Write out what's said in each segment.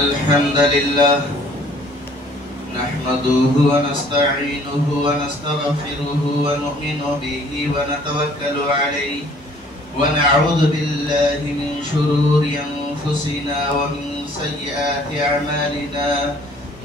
الحمد لله نحمده ونستعينه ونستغفره ونؤمن به ونتوكل عليه ونعوذ بالله من شرور أنفسنا ومن سيئات أعمالنا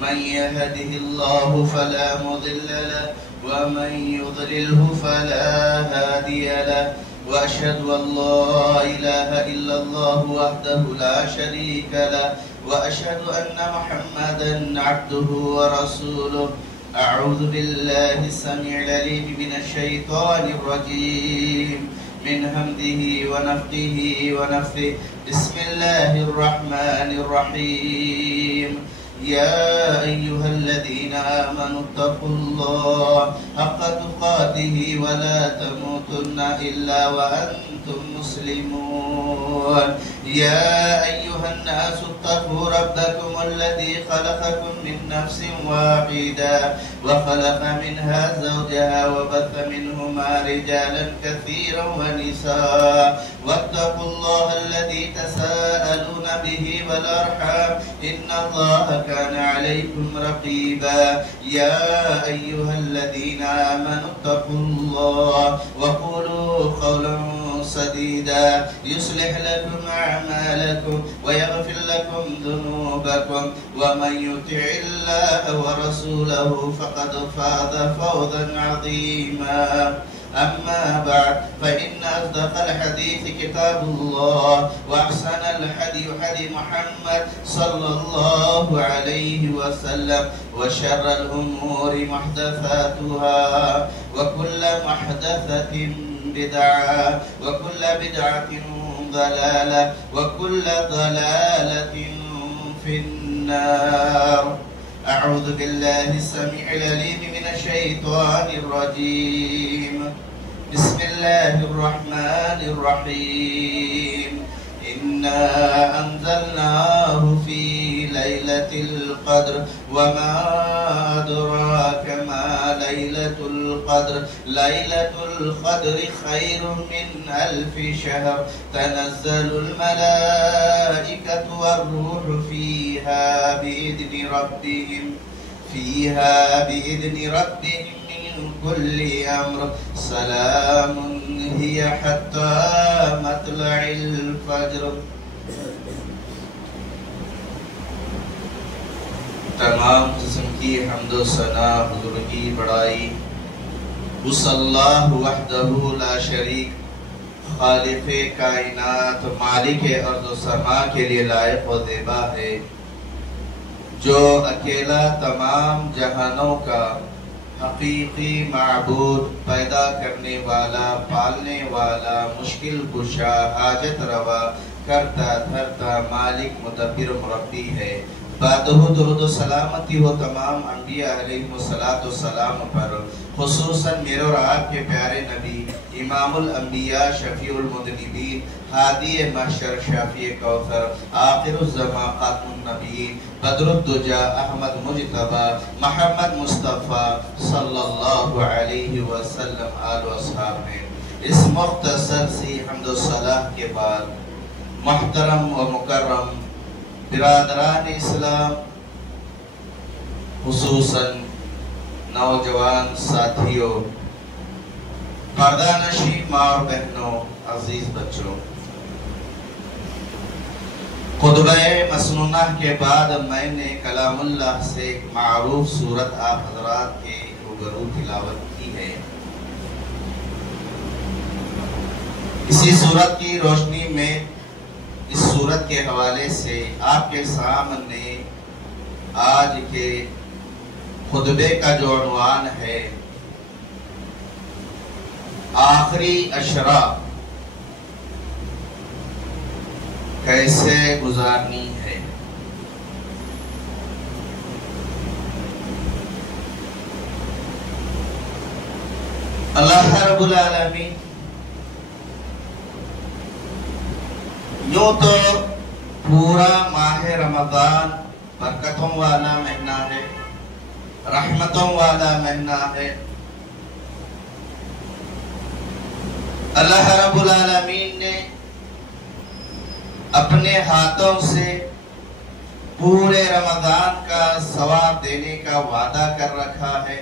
من يهده الله فلا مضل له ومن يضلله فلا هادي له وأشهد أن لا إله إلا الله وحده لا شريك له وأشهد أن محمدا عبده ورسوله. أعوذ بالله السميع العليم من الشيطان الرجيم من همزه ونفخه ونفثه. بسم الله الرحمن الرحيم. يا أيها الذين آمنوا اتقوا الله حق تقاته ولا تموتن إلا وأنتم مسلمون. يا أيها الناس اتقوا ربكم الذي خلقكم من نفس واحدة وخلق منها زوجها وبث منهما رجالا كثيرا ونساء واتقوا الله الذي تساءلون به والأرحام إن الله كان عليكم رقيبا. يا أيها الذين آمنوا اتقوا الله وقولوا قولا سديدا يصلح لكم أعمالكم ويغفر لكم ذنوبكم ومن يطع الله ورسوله فقد فاز فوزا عظيما. أما بعد فإن أصدق الحديث كتاب الله وأحسن الحديث حديث محمد صلى الله عليه وسلم وشر الأمور محدثاتها وكل محدثة بدعة وكل بدعة ضلالة وكل ضلالة في النار. أعوذ بالله السميع العليم من الشيطان الرجيم. بسم الله الرحمن الرحيم. إنا أنزلناه في ليلة القدر وما أدراك ما ليلة القدر. ليلة القدر خير من 1000 شهر. تنزل الملائكة والروح فيها بإذن ربهم من كل أمر. سلام هي حتى مطلع الفجر. تمام قسم کی حمد و ثنا بزرگی بڑائی اس اللہ وحدہ لا شریک خالق کائنات مالک ارض و سما کے لیے لائق و زیبا ہے، جو اکیلا تمام جہانوں کا حقیقی معبود، پیدا کرنے والا، پالنے والا، مشکل کشا، حاجت روا، کرتا دھرتا، مالک، مدبر، مربی ہے۔ بعدہ درود و سلامتی ہو تمام انبیاء علیہ السلام پر، خصوصاً میرے اور آپ کے پیارے نبی امام الانبیاء شفیع المذنبین ہادی محشر شافی کوثر آخر الزمان خاتم النبیین بدر الدجا احمد مجتبی محمد مصطفیٰ صلی اللہ علیہ وسلم آل و اصحاب میں۔ اس مختصر سی حمد و صلاح کے بعد محترم و مکرم برادران اسلام، خصوصاً نوجوان ساتھیوں، پردہ نشین ماں اور بہنوں، عزیز بچوں، خطبہ مسنونہ کے بعد میں نے کلام اللہ سے ایک معروف سورت آپ حضرات کے روبرو تلاوت کی ہے۔ اسی سورت کی روشنی میں اس سورت کے حوالے سے آپ کے سامنے آج کے خطبے کا جو عنوان ہے آخری عشرہ کیسے گزارنی ہے۔ اللہ رب العالمین یوں تو پورا ماہ رمضان برکتوں والا مہینہ ہے، رحمتوں والا مہینہ ہے۔ اللہ رب العالمین نے اپنے ہاتھوں سے پورے رمضان کا ثواب دینے کا وعدہ کر رکھا ہے،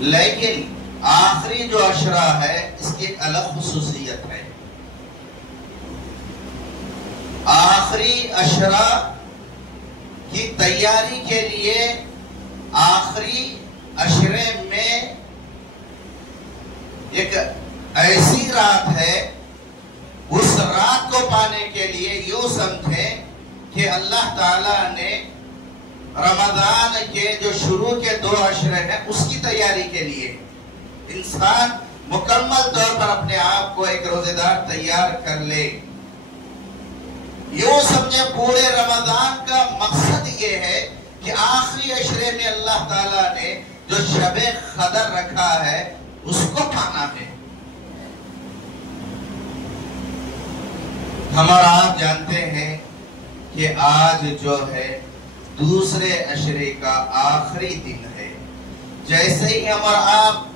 لیکن آخری جو عشرہ ہے اس کی ایک الگ خصوصیت ہے۔ آخری عشرہ کی تیاری کے لیے آخری عشرے میں ایک ایسی رات ہے، اس رات کو پانے کے لیے یوں سمجھیں کہ اللہ تعالیٰ نے رمضان کے جو شروع کے 2 عشرے ہیں اس کی تیاری کے لیے انسان مکمل طور پر اپنے آپ کو ایک روزے دار تیار کر لے۔ یوں سمجھیں پورے رمضان کا مقصد یہ ہے کہ آخری عشرے میں اللہ تعالیٰ نے جو شب قدر رکھا ہے اس کو پانا ہے۔ ہم اور آپ جانتے ہیں کہ آج جو ہے دوسرے عشرے کا آخری دن ہے۔ جیسے ہی ہم اور آپ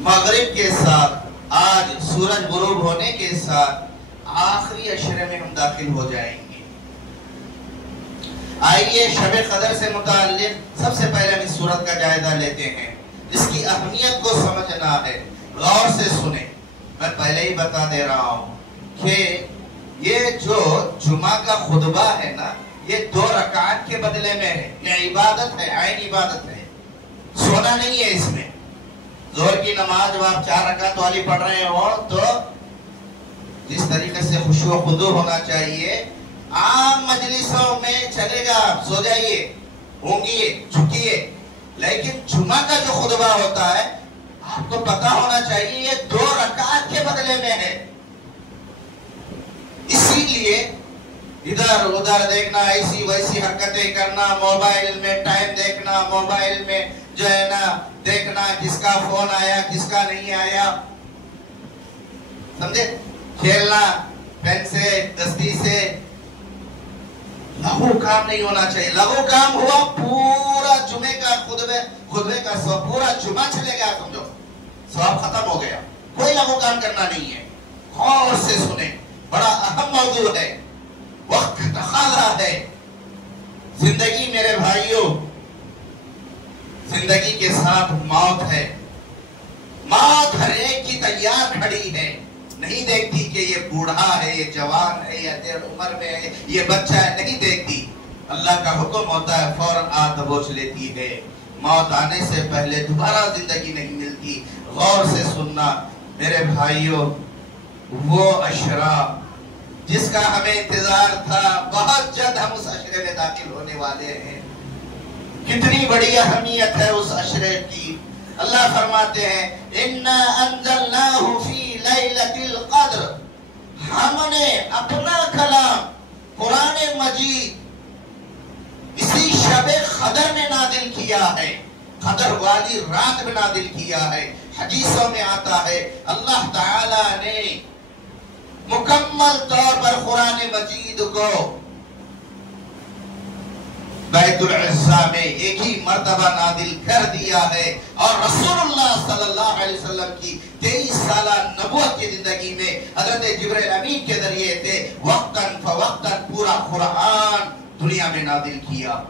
مغرب کے ساتھ آج سورج غروب ہونے کے ساتھ آخری عشرے میں ہم داخل ہو جائیں گے۔ آئیے شب قدر سے متعلق سب سے پہلے ہم اس سورت کا جائزہ لیتے ہیں۔ اس کی اہمیت کو سمجھنا ہے، غور سے سنیں۔ میں پہلے ہی بتا دے رہا ہوں کہ یہ جو جمعہ کا خطبہ ہے نا، یہ 2 رکعت کے بدلے میں ہے۔ یہ عبادت ہے، عین عبادت ہے، سونا نہیں ہے اس میں۔ ظہر کی نماز جب آپ 4 رکعت والی پڑھ رہے ہو تو جس طریقے سے خشوع و خضوع ہونا چاہیے، عام مجلسوں میں چلے گا، آپ سو جائیے، اونگیے، جھکیے، لیکن جمعہ کا جو خطبہ ہوتا ہے آپ کو پتا ہونا چاہیے یہ 2 رکعت کے بدلے میں ہے۔ اسی لیے ادھر ادھر دیکھنا، ایسی ویسی حرکتیں کرنا، موبائل میں ٹائم دیکھنا، موبائل میں جو ہے نا دیکھنا کس کا فون آیا کس کا نہیں آیا، سمجھے، کھیلنا پین سے دستی سے، لغو کام نہیں ہونا چاہیے۔ لغو کام ہوا پورا جمعے کا خطبے کا سواب، پورا جمعہ چلے گیا، سمجھو سواب ختم ہو گیا۔ کوئی لغو کام کرنا نہیں ہے۔ غور سے سنیں، بڑا اہم موضوع ہے، وقت کا تقاضا ہے۔ زندگی میرے بھائیوں، زندگی کے ساتھ موت ہے۔ موت ہر ایک کی تیار کھڑی ہے، نہیں دیکھتی کہ یہ بوڑھا ہے، یہ جوان ہے، یا دیر عمر میں ہے، یہ بچہ ہے، نہیں دیکھتی۔ اللہ کا حکم ہوتا ہے فوراً آ دبوچ لیتی ہے۔ موت آنے سے پہلے دوبارہ زندگی نہیں ملتی۔ غور سے سننا میرے بھائیوں، وہ عشرہ جس کا ہمیں انتظار تھا، بہت جلد ہم اس عشرے میں داخل ہونے والے ہیں۔ کتنی بڑی اہمیت ہے اس عشرے کی۔ اللہ فرماتے ہیں اِنَّا أَنزَلْنَاهُ فِي لَيْلَةِ الْقَدْرِ، ہم نے اپنا کلام قرآن مجید اسی شب قدر میں نازل کیا ہے، قدر والی رات میں نازل کیا ہے۔ حدیثوں میں آتا ہے اللہ تعالی نے مکمل طور پر قرآن مجید کو بیت العزہ میں ایک ہی مرتبہ نازل کر دیا ہے، اور رسول اللہ صلی اللہ علیہ وسلم کی 23 سالہ نبوت کی زندگی میں حضرت جبرائیل امین کے ذریعے سے وقتاً فوقتاً پورا قرآن دنیا میں نازل کیا۔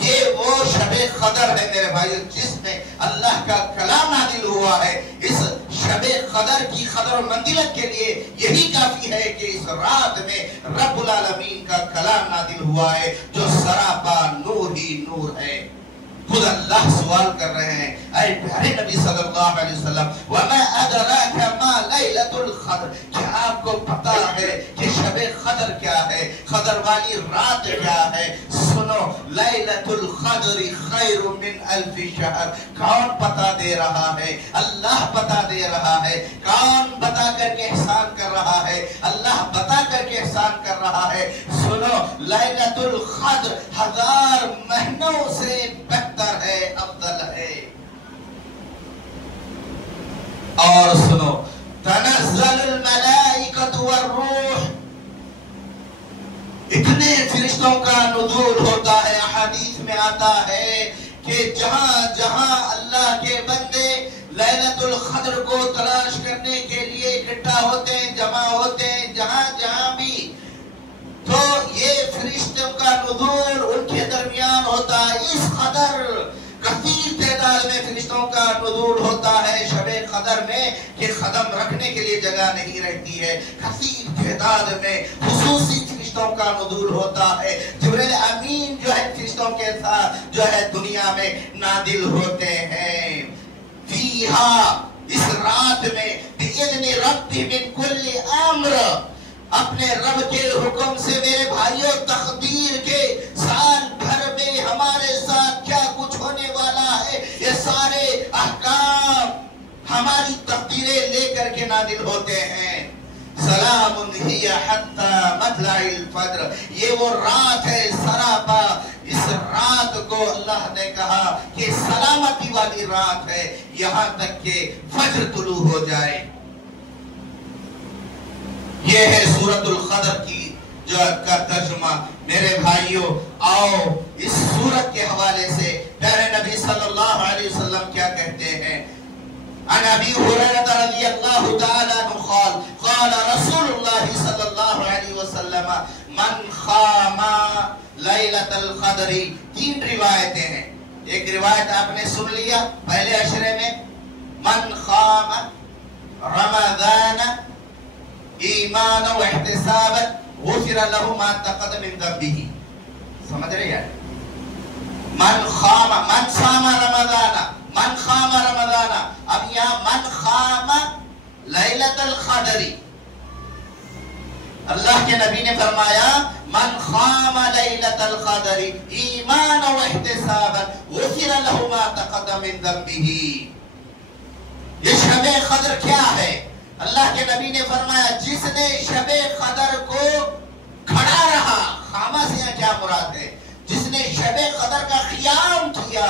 یہ وہ شب قدر ہے میرے بھائیو جس میں اللہ کا کلام نازل ہوا ہے۔ اس شب قدر کی قدر و منزلت کے لیے یہی کافی ہے کہ اس رات میں رب العالمین کا کلام نازل ہوا ہے جو سراپا نور ہی نور ہے۔ خود اللہ سوال کر رہے ہیں، اے پیارے نبی صلی اللہ علیہ وسلم، وَمَا أَدْرَاكَ مَا لَيْلَةُ الْقَدْرِ، کیا آپ کو پتا ہے کہ شب قدر کیا ہے، قدر والی رات کیا ہے؟ سنو، لیلۃ القدر خیر من الف شہر۔ کون پتا دے رہا ہے؟ اللہ پتا دے رہا ہے۔ کون بتا کر کے احسان کر رہا ہے؟ اللہ بتا کر کے احسان کر رہا ہے۔ سنو، لیلۃ القدر 1000 مہینوں سے بہتر ہے، افضل ہے۔ اور سنو، تنزل الملائکۃ والروح، اتنے فرشتوں کا نزول ہوتا ہے۔ احادیث میں آتا ہے کہ جہاں جہاں اللہ کے بندے لیلۃ القدر کو تلاش کرنے کے لیے اکٹھا ہوتے ہیں، جمع ہوتے ہیں، جہاں جہاں بھی نزول ان کے درمیان ہوتا ہے. اس قدر کثیر تعداد میں فرشتوں کا نزول ہوتا ہے شب قدر میں کہ قدم رکھنے کے لیے جگہ نہیں رہتی ہے. کثیر تعداد میں خصوصی فرشتوں کا نزول ہوتا ہے. جبریل امین جو ہے فرشتوں کے ساتھ جو ہے دنیا میں نازل ہوتے ہیں. فیہا اس رات میں بِإِذْنِ رَبِّ مِنْ كُلِّ أَمْرٍ اپنے رب کے حکم سے میرے بھائیوں تقدیر کے سال بھر میں ہمارے ساتھ کیا کچھ ہونے والا ہے یہ سارے احکام ہماری تقدیریں لے کر کے نازل ہوتے ہیں. سلام ہی حتی مطلع الفجر یہ وہ رات ہے سراپا. اس رات کو اللہ نے کہا کہ سلامتی والی رات ہے یہاں تک کہ فجر طلوع ہو جائے. یہ ہے سورۃ القدر کی جو کا ترجمہ. میرے بھائیوں آؤ اس سورت کے حوالے سے پیارے نبی صلی اللہ علیہ وسلم کیا کہتے ہیں. عن ابی ہریرہ رضی اللہ تعالی عنہ قال قال رسول اللہ صلی اللہ علیہ وسلم من خام لیلۃ القدر. تین روایتیں ہیں. ایک روایت آپ نے سن لیا پہلے اشرے میں من خام رمضان ایمان و احتساب غفر له ما تقدم من ذنبه. سمجھ رہے ہیں من خام من صام رمضان من خام رمضان. اب یہاں من خام لیلۃ القدر اللہ کے نبی نے فرمایا من خام لیلۃ القدر ایمان و احتساب غفر له ما تقدم من ذنبه. یہ شب قدر کیا ہے؟ اللہ کے نبی نے فرمایا جس نے شب قدر کو کھڑا رہا. خامہ سے یہاں کیا مراد ہے؟ جس نے شب قدر کا قیام کیا.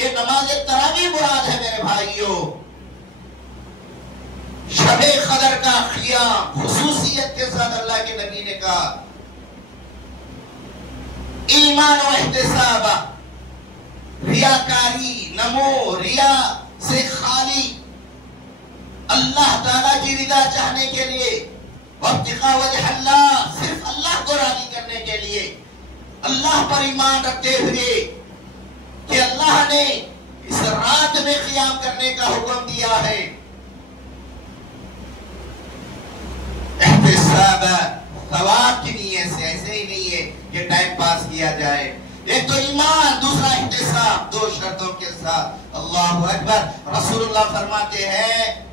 یہ نماز تراویح مراد ہے میرے بھائیوں. شب قدر کا قیام خصوصیت کے ساتھ اللہ کے نبی نے کہا ایمان و احتساب. ریاکاری نمو ریا سے خالی اللہ تعالیٰ کی رضا چاہنے کے لیے وابتغاء وجہ اللہ صرف اللہ کو راضی کرنے کے لیے اللہ پر ایمان رکھتے ہوئے کہ اللہ نے اس رات میں قیام کرنے کا حکم دیا ہے. احتساب ثواب کی نیت سے ایسے ہی نہیں ہے کہ ٹائم پاس کیا جائے. ایک تو ایمان دوسرا احتساب دو شرطوں کے ساتھ. اللہ اکبر. رسول اللہ فرماتے ہیں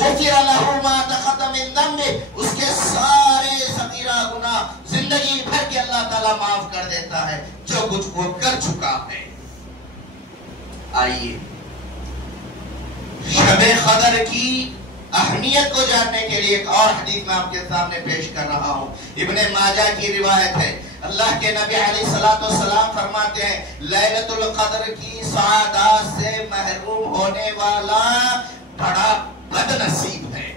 غفر له ما تقدم من ذنبه اس کے سارے صغیرہ گناہ زندگی بھر کے اللہ تعالیٰ معاف کر دیتا ہے جو کچھ وہ کر چکا ہے. آئیے شب قدر کی اہمیت کو جاننے کے لیے ایک اور حدیث میں آپ کے سامنے پیش کر رہا ہوں. ابن ماجہ کی روایت ہے. اللہ کے نبی علیہ السلام فرماتے ہیں لیلۃ القدر کی سعادت سے محروم ہونے والا بڑا بد نصیب ہے.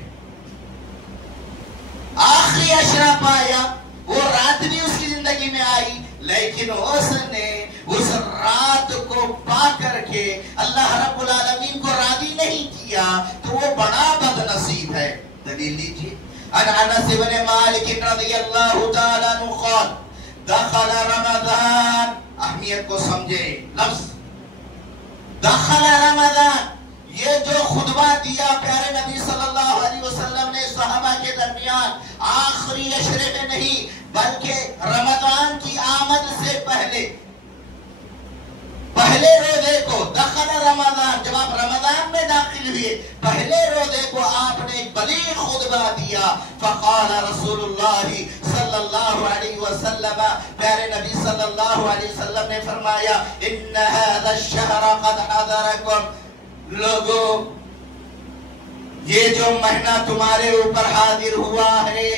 آخری اشرا پایا وہ رات بھی اس کی زندگی میں آئی لیکن اس نے اس رات کو پا کر کے اللہ رب العالمین کو راضی نہیں کیا تو وہ بڑا بد نصیب ہے. دلیل لیجیے. عن انس بن مالک رضی اللہ تعالی عنہ قال دخل رمضان. اہمیت کو سمجھے لفظ دخل رمضان. یہ جو خطبہ دیا پیارے نبی صلی اللہ علیہ وسلم نے صحابہ کے درمیان آخری اشرے میں نہیں بلکہ رمضان کی آمد سے پہلے روزے کو دخل رمضان جب آپ رمضان میں داخل ہوئے پہلے روزے کو آپ نے ایک بلیغ خطبہ دیا. فقال رسول اللہ صلی اللہ علیہ وسلم پیارے نبی صلی اللہ علیہ وسلم نے فرمایا ان هذا الشهر قد حضركم. لوگوں یہ جو مہینہ تمہارے اوپر حاضر ہوا ہے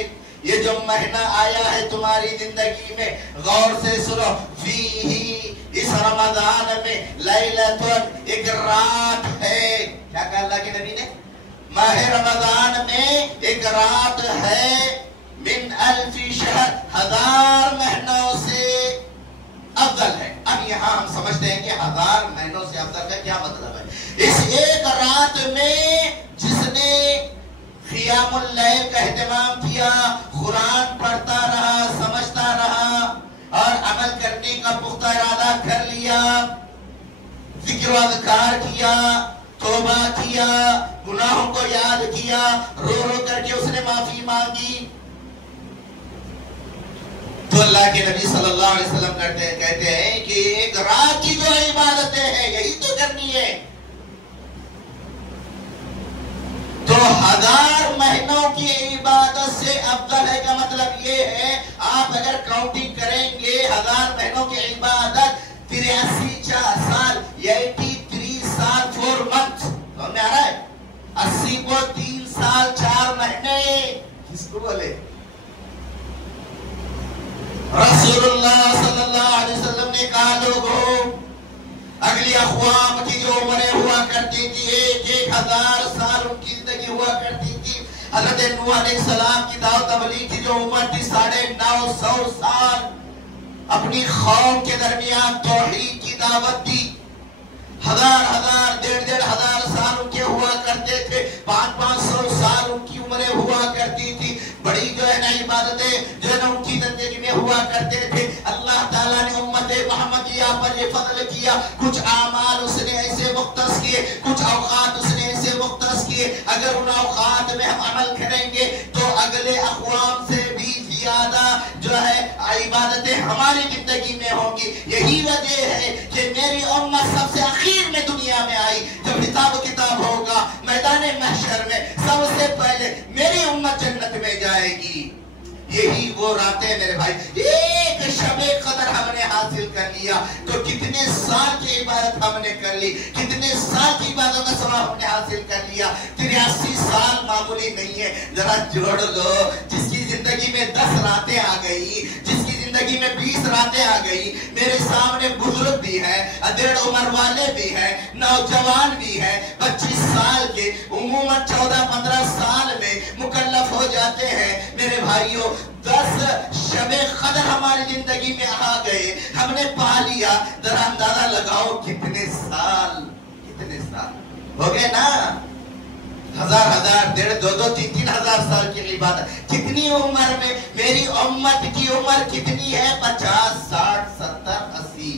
یہ جو مہینہ آیا ہے تمہاری زندگی میں غور سے سنو. فیہ اس رمضان میں لیلۃ ایک رات ہے. کیا کہا اللہ کے نبی نے؟ ماہ رمضان میں ایک رات ہے من الف شہر 1000 مہینوں سے افضل ہے. اب یہاں ہم سمجھتے ہیں کہ 1000 مہینوں سے افضل کا کیا مطلب ہے. اس ایک رات میں جس نے قیام اللیل کا اہتمام کیا قرآن پڑھتا رہا سمجھتا رہا اور عمل ارادہ کر لیا، ذکر و اذکار کیا، توبہ کیا، گناہوں کو یاد کیا، رو رو کر کے اس نے معافی مانگی، تو اللہ کے نبی صلی اللہ علیہ وسلم کہتے ہیں کہ ایک رات کی جو عبادتیں ہیں یہی تو کرنی ہے، تو 1000 مہینوں کی عبادت سے افضل ہے کا مطلب یہ ہے آپ اگر کاؤنٹنگ کریں گے 1000 مہینوں کی عبادت 83 سال 83 سال 4 منتھ سمجھ میں آ رہا ہے، 80 کو 3 سال 4 مہینے کس کو بولے؟ رسول اللہ صلی اللہ علیہ وسلم نے کہا لوگوں اگلی اقوام کی جو عمریں ہوا کرتی تھی 1000 سال ان کی زندگی ہوا کرتی تھی، حضرت نوح علیہ السلام کی دعوت تبلیغ کی جو عمر تھی 950 سال، اپنی قوم کے درمیان توحید کی دعوت دی، 1000 سال ان کے ہوا کرتے تھے، 500 سال ان کی عمریں ہوا کرتی تھی، بڑی جو ہے نا عبادتیں جو ہے نا ان کی زندگی میں ہوا کرتے تھے۔ اللہ تعالیٰ نے امت محمدیہ پر یہ فضل کیا، کچھ اعمال اس نے ایسے مختص کیے، کچھ اوقات اس نے ایسے مختص کیے، اگر ان اوقات میں ہم عمل کریں گے تو اگلے اقوام سے بھی زیادہ جو ہے عبادتیں ہماری زندگی میں ہوں گی۔ یہی وجہ ہے کہ میری امت سب سے اخیر میں دنیا میں آئی، جب حساب و کتاب ہوگا میدان محشر میں سب سے پہلے میری امت جنت میں جائے گی۔ یہی وہ راتیں میرے بھائی، ایک شب قدر ہم نے حاصل کر لیا تو کتنے سال کی عبادت ہم نے کر لی، کتنے سال کی عبادت کا ثواب ہم نے حاصل کر لیا۔ 83 سال معمولی نہیں ہے، ذرا جوڑ لو، جس کی زندگی میں 10 راتیں آ گئی، جس کی زندگی میں 20 راتیں آ گئی، میرے سامنے بزرگ بھی ہیں، ادھیڑ عمر والے بھی ہیں، نوجوان بھی ہیں، 25 سال کے عموماً 14-15 سال میں مکلف ہو جاتے ہیں۔ میرے بھائیوں 10 شب قدر ہماری زندگی میں آ گئے، ہم نے پا لیا، ذرا اندازہ لگاؤ کتنے سال ہو گئے نا، 1000 1,500 2,000 3,000 ہزار سال کی عبادت، کتنی عمر میں میری امت کی عمر کتنی ہے؟ 50 60 70 80،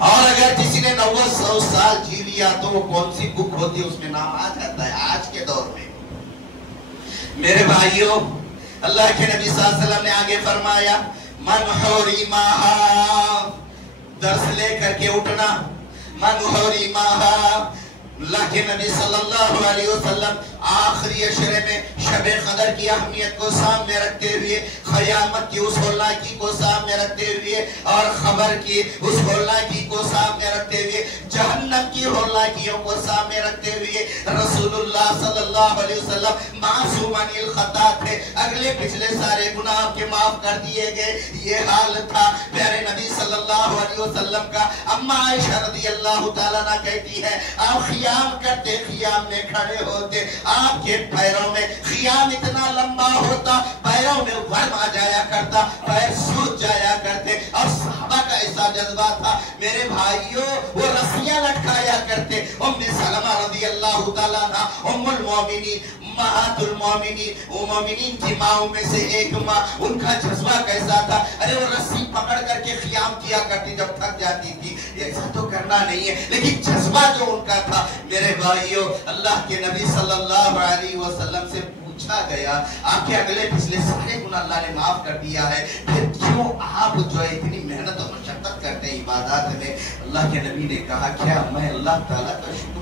اور اگر کسی نے 90-100 سال جی لیا تو وہ کون سی بک ہوتی ہے اس میں نام آ جاتا ہے آج کے دور میں۔ میرے بھائیوں اللہ کے نبی صلی اللہ علیہ وسلم نے آگے فرمایا من حرمہا، درس لے کر کے اٹھنا، من حرمہا، اللہ کے نبی صلی اللہ علیہ وسلم آخری عشرے میں شب قدر کی اہمیت کو سامنے رکھتے ہوئے، قیامت کی اس ہولناکی کو سامنے رکھتے ہوئے، اور خبر کی اس ہولناکی کو سامنے رکھتے ہوئے، جہنم کی ہولناکیوں کو سامنے رکھتے ہوئے، رسول اللہ صلی اللہ علیہ وسلم معصوم عن الخطا تھے، اگلے پچھلے سارے گناہ کے معاف کر دیے گئے۔ یہ حال تھا پیارے نبی صلی اللہ علیہ وسلم کا۔ اما عائشہ رضی اللہ تعالیٰ عنہ کہتی ہے آپ خیام کرتے، خیام میں کھڑے ہوتے، آپ کے پیروں میں خیام اتنا لمبا ہوتا، پیروں میں ورم آ جایا کرتا، پیر سوج جایا کرتے، اور صحابہ کا ایسا جذبہ تھا میرے بھائیوں وہ رسیاں لٹکایا کرتے۔ ام سلمہ رضی اللہ تعالیٰ عنہ ام المومنین، امہات المومنین، مومنین کی ماؤں میں سے ایک ماں، ان کا جذبہ کیسا تھا؟ ارے وہ رسی پکڑ کر کے خیام کیا کرتی جب تھک جاتی تھی، ایسا تو کرنا نہیں ہے، لیکن جذبہ جو ان کا تھا میرے بھائیوں، اللہ کے نبی صلی اللہ علیہ وسلم سے پوچھا گیا آپ کے اگلے پچھلے سارے گناہ اللہ نے معاف کر دیا ہے، پھر کیوں آپ جو اتنی محنت اور مشقت کرتے ہیں عبادات میں؟ اللہ کے نبی نے کہا کیا میں اللہ تعالیٰ کا شکر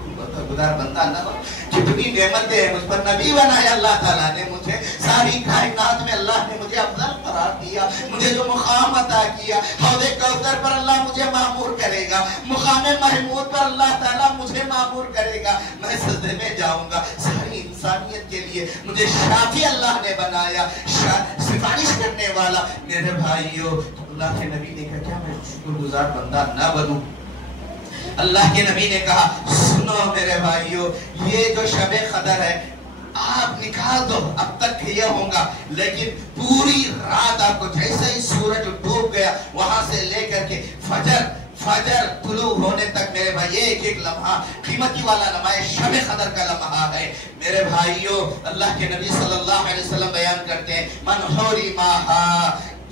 گزار بندہ نہ ہوں؟ کتنی نعمتیں ہیں مجھ پر، نبی بنایا اللہ تعالیٰ نے مجھے، ساری کائنات میں اللہ نے مجھے افضل قرار دیا، مجھے جو مقام عطا کیا، حوض کوثر پر اللہ مجھے معمور کرے گا، مقام محمود پر اللہ تعالیٰ مجھے معمور کرے گا، میں سجدے میں جاؤں گا، ساری انسانیت کے لیے مجھے شافی اللہ نے بنایا، سفارش کرنے والا۔ میرے بھائیوں اللہ کے نبی نے کہا کیا میں شکر گزار بندہ نہ بنوں؟ اللہ کے نبی نے کہا سنو میرے بھائیوں یہ جو شب قدر ہے آپ نکال دو، اب تک یہ ہوگا، لیکن پوری رات آپ کو جیسے ہی سورج ڈوب گیا وہاں سے لے کر کے فجر طلوع ہونے تک میرے بھائی ایک ایک لمحہ قیمتی والا لمحہ شب قدر کا لمحہ ہے۔ میرے بھائیوں اللہ کے نبی صلی اللہ علیہ وسلم بیان کرتے ہیں من حرمہا،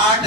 8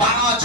5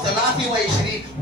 23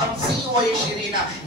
25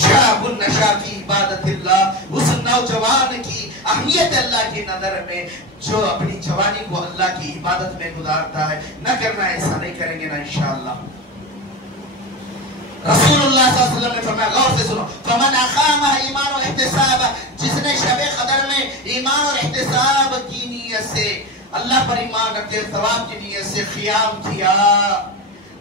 شاب نشا فی عبادت اللہ، اس نوجوان کی اہمیت اللہ کی نظر میں جو اپنی جوانی کو اللہ کی عبادت میں گزارتا ہے. نہ کرنا ایسا نہیں کریں گے نا انشاءاللہ. رسول اللہ صلی اللہ علیہ وسلم نے فرمایا، غور سے سنو، فمن اقام ایمان و احتساب، جس نے شب قدر میں ایمان اور احتساب کی نیت سے، اللہ پر ایمان رکھتے ثواب کی نیت سے قیام کیا،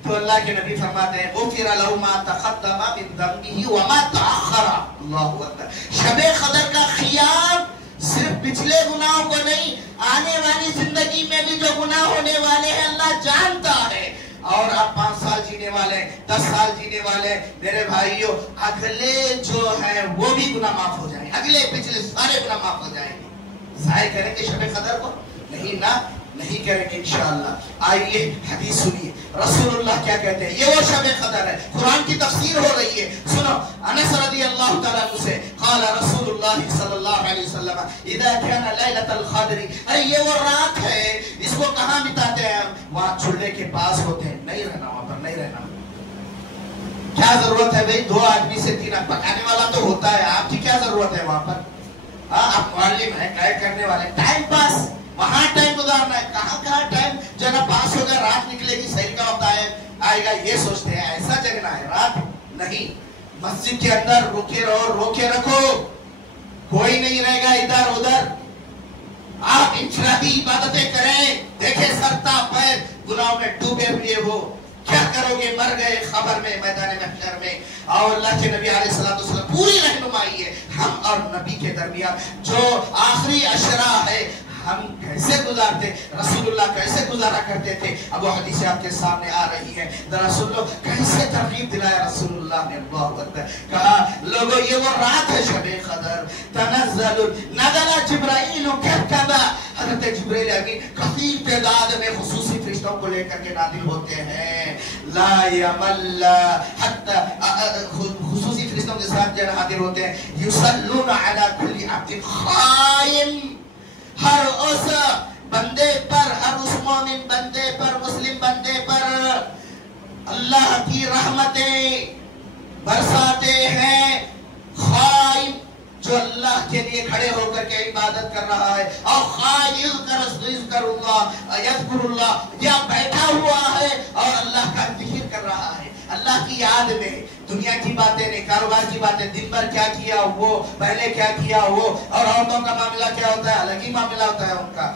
تو اللہ کے نبی فرماتے ہیں غفر له ما تقدم من ذنبه وما تأخر. اللہ اکبر. شب قدر کا قیام صرف پچھلے گناہوں کو نہیں، آنے والی زندگی میں بھی جو گناہ ہونے والے ہیں اللہ جانتا ہے. اور آپ 5 سال جینے والے ہیں، 10 سال جینے والے ہیں، میرے بھائیوں اگلے جو ہیں وہ بھی گناہ معاف ہو جائیں، اگلے پچھلے سارے گناہ معاف ہو جائیں گے. ضائع کریں گے شب قدر کو؟ نہیں نا، نہیں کریں گے انشاءاللہ. آئیے حدیث سنیے رسول اللہ کیا کہتے ہیں. یہ وہ شب قدر ہے، قرآن کی تفسیر ہو رہی ہے. سنو انس رضی اللہ تعالیٰ عنہ سے قال رسول اللہ صلی اللہ علیہ وسلم اذا كان لیلۃ القدر، ارے یہ وہ رات ہے، اس کو کہاں بتاتے ہیں ہم؟ وہاں چولہے کے پاس ہوتے ہیں. نہیں رہنا وہاں پر، نہیں رہنا. کیا ضرورت ہے بھئی 2 آدمی سے 3 پکانے والا تو ہوتا ہے، آپ کی کیا ضرورت ہے وہاں پر؟ آپ معلم ہیں، گائیڈ کرنے والے، ٹائم پاس وہاں ٹائم گزارنا ہے. کہاں ٹائم جو نا پاس ہوگا، رات نکلے گی، سحر کا وقت آئے گا، یہ سوچتے ہیں. ایسا جگنا ہے رات نہیں. مسجد کے اندر روکے رہو، روکے رکھو، کوئی نہیں رہے گا ادھر ادھر. آپ انفرادی عبادتیں کریں. دیکھیں سرتا پیر گناہوں میں ڈوبے ہوئے ہو، کیا کرو گے؟ مر گئے خبر میں، میدان محشر میں. اور اللہ کے نبی علیہ السلام پوری رہنمائی ہے ہم اور نبی کے درمیان. جو آخری عشرہ ہے ہم کیسے گزارتے، رسول اللہ کیسے گزارا کرتے تھے، اب وہ حدیث آپ کے سامنے آ رہی ہے. ذرا سن لو کیسے ترغیب دلایا رسول اللہ نے. اللہ اکبر. کہا لوگوں یہ وہ رات ہے شب قدر، تنزل نزل جبرائیل کذبا، حضرت جبرائیل امین کثیر تعداد میں خصوصی فرشتوں کو لے کر کے نازل ہوتے ہیں. لا یمل، حتی خصوصی فرشتوں کے ساتھ جو حاضر ہوتے ہیں. یصلون علی کل عبد خائم، ہر اس بندے پر، ہر اس مومن بندے پر، مسلم بندے پر اللہ کی رحمتیں برساتے ہیں. خائم جو اللہ کے لیے کھڑے ہو کر کے عبادت کر رہا ہے، اور خائم یذکر اللہ، یا بیٹھا ہوا ہے اور اللہ کا ذکر کر رہا ہے، اللہ کی یاد میں. دنیا کی باتیں نہیں، کاروبار کی باتیں، دن بھر کیا کیا وہ، پہلے کیا کیا وہ. اور عورتوں کا معاملہ کیا ہوتا ہے؟ الگ ہی معاملہ ہوتا ہے ان کا،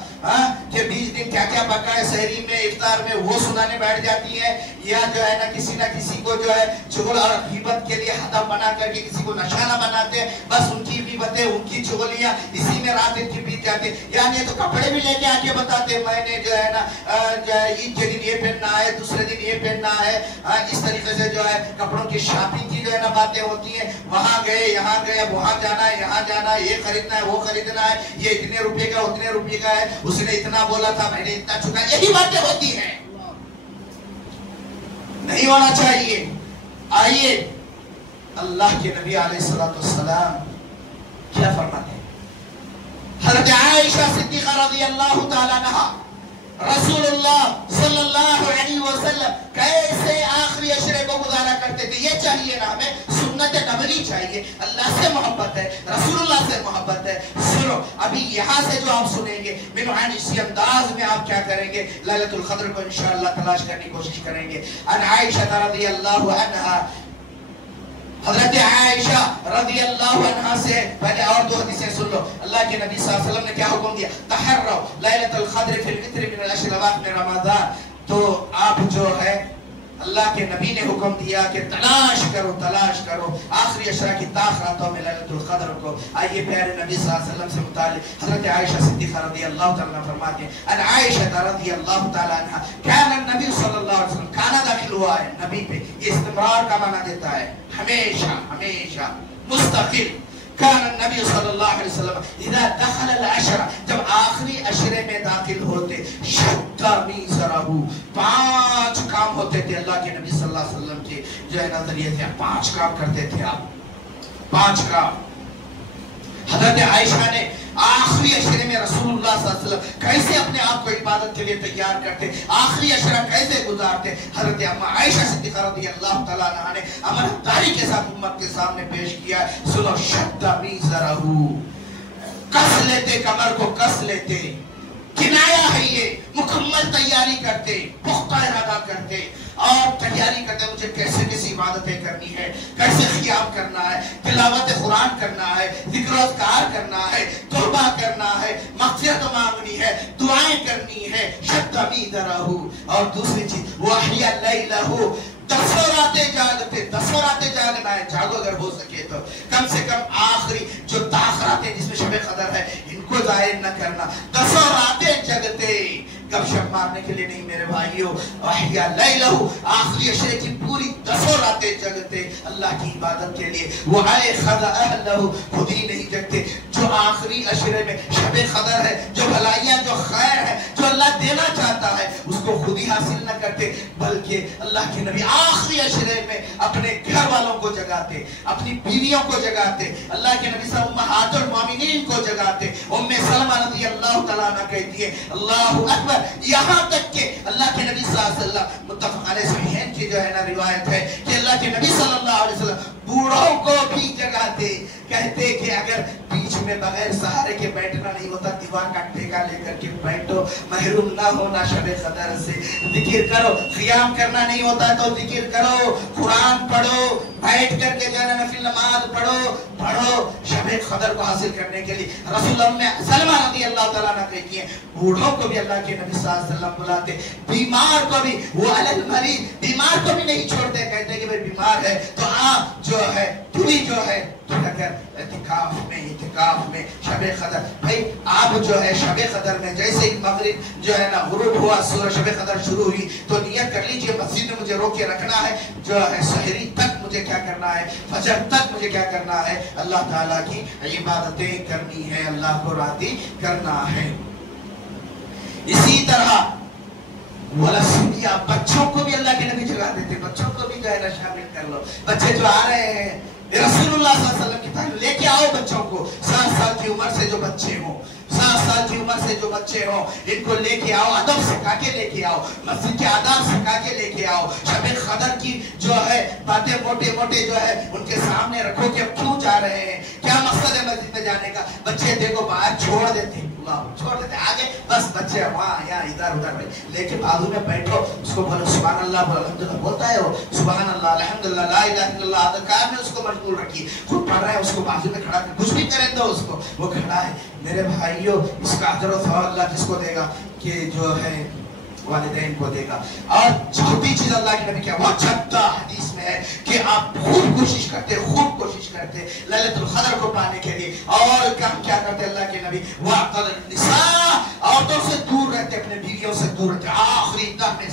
کہ 20 دن کیا کیا پکا ہے سحری میں، افطار میں، وہ سنانے بیٹھ جاتی ہے. یا جو ہے نا کسی کو جو ہے چغل اور غیبت کے لیے ہدف بنا کر کے کسی کو نشانہ بناتے ہیں. بس ان کی غیبتیں، ان کی چغلیاں، اسی میں رات ان کی بیت جاتی ہے. یعنی تو کپڑے بھی لے کے آ کے بتاتے ہیں میں نے جو ہے نا عید کے دن یہ پہننا ہے، دوسرے دن یہ پہننا ہے. اس طریقے سے جو ہے کپڑوں کی شاپنگ کی جو ہے نا باتیں ہوتی ہیں. وہاں گئے، یہاں گئے، اب وہاں جانا ہے، یہاں جانا ہے، یہ خریدنا ہے، وہ خریدنا ہے، یہ اتنے روپے کا، اتنے روپے کا ہے، اس نے اتنا بولا تھا، میں نے اتنا چکا. یہی باتیں ہوتی ہیں، نہیں ہونا چاہیے. آئیے اللہ کے نبی علیہ السلام کیا فرماتے ہیں. حضرت عائشہ صدیقہ رضی اللہ تعالیٰ عنہا رسول اللہ صلی اللہ علیہ وسلم کیسے آخری عشرے کو گزارا کرتے تھے. یہ چاہیے نا ہمیں، سنت نبوی چاہیے. اللہ سے محبت ہے، رسول اللہ سے محبت ہے. سنو ابھی یہاں سے جو آپ سنیں گے من اسی انداز میں آپ کیا کریں گے، لیلۃ القدر کو انشاءاللہ تلاش کرنے کی کوشش کریں گے. ان عائشہ رضی اللہ عنہا، حضرت عائشہ رضی اللہ عنہ سے پہلے اور 2 حدیثیں سن لو. اللہ کے نبی صلی اللہ علیہ وسلم نے کیا حکم دیا؟ تحروا لیلۃ القدر فی الوتر من العشر الاواخر من رمضان. تو آپ جو ہے اللہ کے نبی نے حکم دیا کہ تلاش کرو آخری عشرہ کی تاخراتوں میں لیلۃ القدر کو. آئیے پیارے نبی صلی اللہ علیہ وسلم سے متعلق حضرت عائشہ صدیقہ رضی اللہ تعالیٰ عنہ فرماتے ہیں ان عائشہ رضی اللہ تعالیٰ عنہ کان النبی صلی اللہ علیہ وسلم، کانا داخل ہوا ہے نبی پہ، یہ استمرار کا معنی دیتا ہے، ہمیشہ مستقل. کان النبی صلی اللہ علیہ وسلم اذا دخل العشرہ، جب آخری عشرے میں داخل ہوتے، شد میزرہ، 5 کام ہوتے تھے اللہ کے نبی صلی اللہ علیہ وسلم کے جو ہے نظریے تھے. 5 کام کرتے تھے آپ، 5 کام. حضرت عائشہ نے آخری عشرے میں رسول اللہ صلی اللہ علیہ وسلم کیسے اپنے آپ کو عبادت عبادت کے لیے تیار کرتے، آخری عشرہ کیسے گزارتے. حضرت اما عائشہ صدیقہ رضی اللہ تعالیٰ عنہ نے امانتداری کے ساتھ امت کے سامنے پیش کیا. سنو، شد میزرہ، کس لیتے، کمر کو کس لیتے. کنایا ہے یہ، مکمل تیاری کرتے، پختہ ارادہ کرتے اور تیاری کرتے مجھے کیسے کیسی عبادتیں کرنی ہے، کیسے قیام کرنا ہے، تلاوت قرآن کرنا ہے، ذکر و اذکار کرنا ہے، توبہ کرنا ہے، مغفرت مانگنی ہے، دعائیں کرنی ہے. شد میزرہ. اور دوسری چیز وَأَحْيَا اللَّيْلَهُ، 10 راتیں جاگتے، 10 راتیں جاگنا ہے. جاگو اگر ہو سکے تو کم سے کم آخری جو تاخراتیں جس میں شب قدر ہے ان کو ظاہر نہ کرنا. 10 راتیں جگتے، گپ شپ مارنے کے لیے نہیں میرے بھائیوں. احیا لیلہ، آخری عشرے کی پوری 10 راتیں جگتے اللہ کی عبادت کے لیے. وہ آئے خدا اہلہ، خود ہی نہیں جگتے. جو آخری عشرے میں شب قدر ہے، جو بھلائیاں، جو خیر ہے، جو اللہ دینا چاہتا ہے اس کو خود ہی حاصل نہ کرتے، بلکہ اللہ کے نبی آخری عشرے میں اپنے گھر والوں کو جگاتے، اپنی بیویوں کو جگاتے. اللہ کے نبی صلی اللہ علیہ وسلم امہات المومنین کو جگاتے. ام سلمہ رضی اللہ تعالیٰ عنہ کہتی ہے اللہ اکبر، یہاں تک کہ اللہ کے نبی صلی اللہ علیہ وسلم، متفق علیہ صحیحین کی جو ہے نا روایت ہے کہ اللہ کے نبی صلی اللہ علیہ وسلم بوڑھوں کو بھی جگاتے. کہتے کہ اگر بیچ میں بغیر سہارے کے بیٹھنا نہیں ہوتا، دیوار کا ٹھیکا لے کر کے بیٹھو، محروم نہ ہونا شب قدر سے. ذکر کرو، قیام کرنا نہیں ہوتا تو ذکر کرو، قرآن پڑھو، بیٹھ کر کے جو ہے نفل نماز پڑھو شب قدر کو حاصل کرنے کے لیے. رسول اللہ سلمہ رضی اللہ تعالیٰ عنہ کہتی ہیں بوڑھوں کو بھی اللہ کے نبی صلی اللہ علیہ وسلم بلاتے، بیمار کو بھی، وہ علی المریض، بیمار کو بھی نہیں چھوڑتے. کہتے کہ بھئی بیمار ہے تو آپ جو ہے تو بھی جو ہے تو اگر اعتکاف میں شب قدر، بھئی آپ جو ہے شب قدر میں جیسے ہی مغرب جو ہے نا غروب ہوا، سورج شب قدر شروع ہوئی تو نیت کر لیجئے مسجد میں مجھے روکے رکھنا ہے، جو ہے سحری تک مجھے کیا کرنا ہے، فجر تک مجھے کیا کرنا ہے، اللہ تعالیٰ کی عبادتیں کرنی ہے، اللہ کو راضی کرنا ہے. اسی طرح بچوں کو بھی اللہ کے نبی جگا دیتے. بچوں کو بھی جو ہے نا شامل کر لو. بچے جو آ رہے ہیں رسول اللہ صلی اللہ علیہ وسلم کی تعلیم لے کے آؤ بچوں کو. 7 سال کی عمر سے جو بچے ہوں، 7 سال کی عمر سے جو بچے ہوں، ان کو لے کے آؤ، ادب سکھا کے لے کے آؤ، مسجد کے آداب سکھا کے لے کے آؤ. شب قدر کی جو ہے باتیں موٹے جو ہے ان کے سامنے رکھو کہ اب کیوں جا رہے ہیں، کیا مقصد ہے مسجد میں جانے کا. بچے دیکھو باہر چھوڑ دیتے، آگے بس بچے وہاں یہاں ادھر ادھر لے کے بازو میں بیٹھو، اس کو بولو سبحان اللہ الحمدللہ بولتا ہے وہ، سبحان اللہ الحمدللہ لا الہ الا اللہ. اذکار میں اس کو مشغول رکھیے. خود پڑھ رہے ہیں اس کو بازو میں کھڑا کر کچھ بھی کریں دو اس کو، وہ کھڑا ہے. میرے بھائیوں اس کا اجر و ثواب اللہ کس کو دے گا کہ جو ہے والدین کو دے گا. اور چوتھی چیز اللہ کے نبی کیا وہ چھتا حدیث میں ہے کہ آپ خوب کوشش کرتے لیلۃ القدر کو پانے کے لیے. اور کام کیا کرتے اللہ کے نبی، وَعْقَدَ النِّسَاء، عورتوں سے دور رہتے، اپنے بیویوں سے دور رہتے. آخری دم میں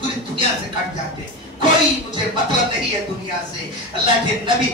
پوری دنیا سے کٹ جاتے، کوئی مجھے مطلب نہیں ہے دنیا سے. اللہ کے نبی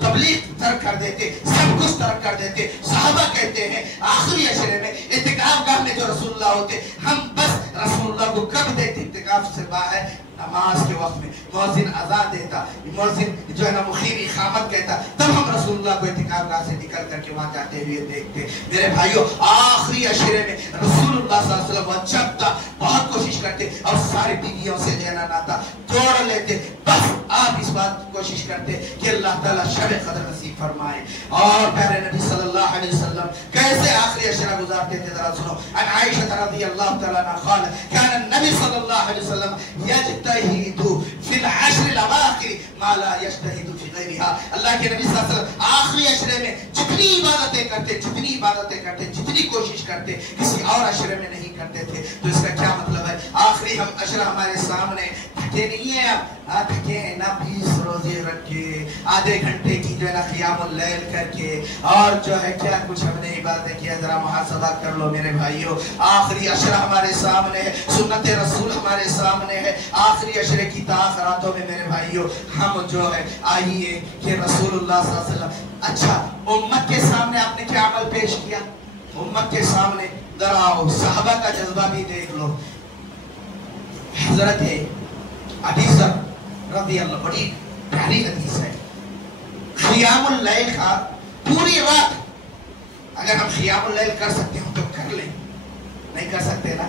تبلیغ ترک کر دیتے، سب کچھ ترک کر دیتے. صحابہ کہتے ہیں آخری عشرے میں اعتکاف گاہ میں جو رسول اللہ ہوتے، ہم بس رسول اللہ کو کب دیکھتے اعتکاف سے باہر نماز کے وقت میں مؤذن اذان دیتا، مؤذن جو ہے نا مخیم اقامت کہتا، تب ہم رسول اللہ کو اعتکاف گاہ سے نکل کر کے وہاں جاتے ہوئے دیکھتے. میرے بھائیوں آخری عشرے میں رسول اللہ صلی اللہ علیہ وسلم جب تک بہت کوشش کرتے اور ساری بیویوں سے جو ہے نا ناتا توڑ لیتے. بس آپ اس بات کوشش کرتے کہ اللہ تعالیٰ شب قدر نصیب فرمائے. اور پیارے نبی صلی اللہ علیہ وسلم کیسے آخری عشرہ گزارتے تھے ذرا سنو. عن عائشہ رضی اللہ تعالیٰ عنہ قال كان النبي صلی اللہ علیہ وسلم يجتهد في العشر الاواخر ما لا يجتهد في غيرها. اللہ کے نبی صلی اللہ علیہ وسلم آخری عشرے میں جتنی عبادتیں کرتے جتنی کوشش کرتے کسی اور عشرے میں نہیں کرتے تھے. تو اس کا کیا مطلب ہے؟ آخری ہم عشرہ ہمارے سامنے تھکے نہیں ہیں، اب تھکے ہیں نا 20 روزے رکھ کے، آدھے گھنٹے کی جو ہے نا قیام اللیل کر کے، اور جو ہے کیا کچھ ہم نے عبادتیں کیا. ذرا محاسبہ کر لو میرے بھائیوں. آخری عشرہ ہمارے سامنے ہے، سنت رسول ہمارے سامنے ہے. آخری عشرے کی تاخراتوں میں میرے بھائیوں ہم جو ہے آئیے کہ رسول اللہ صلی اللہ علیہ وسلم، اچھا امت کے سامنے آپ نے کیا عمل پیش کیا؟ امت کے سامنے ذرا آؤ، صحابہ کا جذبہ بھی دیکھ لو. حضرت ابی ذر رضی اللہ، بڑی پیاری حدیث ہے. قیام اللیل کا پوری رات اگر ہم قیام اللیل کر سکتے ہوں تو کر لیں، نہیں کر سکتے نا،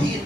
3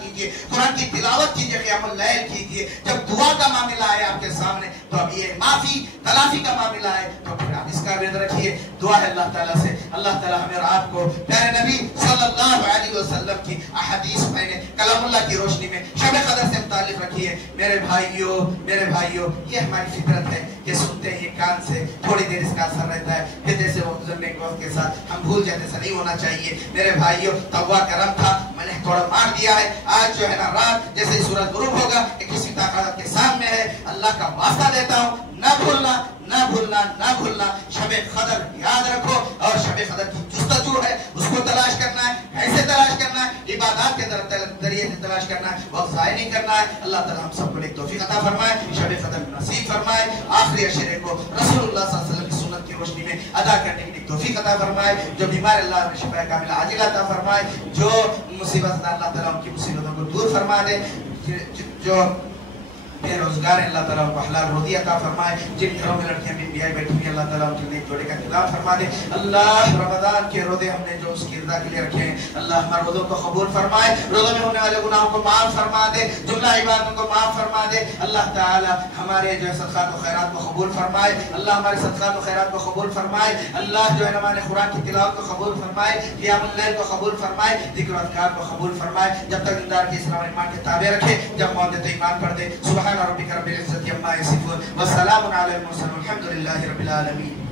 کیجئے, قرآن کی تلاوت کیجئے, قیام اللیل کیجئے. جب دعا کا معاملہ آئے آپ کے سامنے تو اب یہ معافی تلافی کا معاملہ آئے تو پھر آپ اس کا ورد رکھیے. دعا ہے اللہ تعالیٰ سے, اللہ تعالیٰ ہمیں اور آپ کو پیارے نبی صلی اللہ علیہ وسلم کی احادیث پڑھنے, کلام اللہ کی روشنی میں شب قدر سے متعلق رکھیے. میرے بھائیوں یہ ہماری فطرت ہے کہ سنتے ہی کان سے تھوڑی دیر اس کا اثر رہتا ہے, پھر جیسے وہ گزرنے کے وقت کے ساتھ ہم بھول جاتے, ایسا نہیں ہونا چاہیے. میرے بھائیوں توا کرم تھا, میں نے تھوڑا مار دیا ہے. آج جو ہے نا رات جیسے سورج غروب ہوگا کسی طاقت کے سامنے ہے, اللہ کا واسطہ دیتا ہوں نہ بھولنا. شب قدر یاد رکھو, اور شب قدر کی جستجو ہے, اس کو تلاش کرنا ہے. کیسے تلاش کرنا ہے؟ عبادات کے ذریعے سے تلاش کرنا ہے, وقت ضائع نہیں کرنا ہے. اللہ تعالیٰ ہم سب کو ایک توفیق عطا فرمائے, شب قدر نصیب فرمائے. آخری عشرے کو رسول اللہ صلی اللہ علیہ وسلم کی سنت کی روشنی میں ادا کرنے کی توفیق عطا فرمائے. جو بیمار اللہ میں شفا کاملہ عاجلہ عطا فرمائے, جو مصیبت ہے اللہ تعالیٰ ان کی مصیبتوں کو دور فرما دے. جو بے روزگار ہیں اللہ تعالیٰ کو حلال روزی عطا فرمائے. جن گھروں میں لڑکیاں بھی بیائی بیٹھی ہیں اللہ تعالیٰ ان کے لیے جوڑے کا انتظام فرما دے. اللہ رمضان کے روزے ہم نے جو اس کی رضا کے لیے رکھے ہیں, اللہ ہمارے روزوں کو قبول فرمائے. روزوں میں ہونے والے گناہوں کو معاف فرما دے, جملہ عبادتوں کو معاف فرما دے. اللہ تعالیٰ ہمارے جو ہے صدقات و خیرات کو قبول فرمائے. اللہ ہمارے صدقات و خیرات کو قبول فرمائے. اللہ جو ہے ہمارے قرآن کی تلاوت کو قبول فرمائے, قیام اللیل کو قبول فرمائے, ذکر و اذکار کو قبول فرمائے. جب تک زندہ کی اسلام ایمان کے تابع رکھے, جب موت دے تو ایمان پڑھ دے. سبحان ربک رب العزت عما یصفون والسلام علی المرسلین والحمد للہ رب العالمین.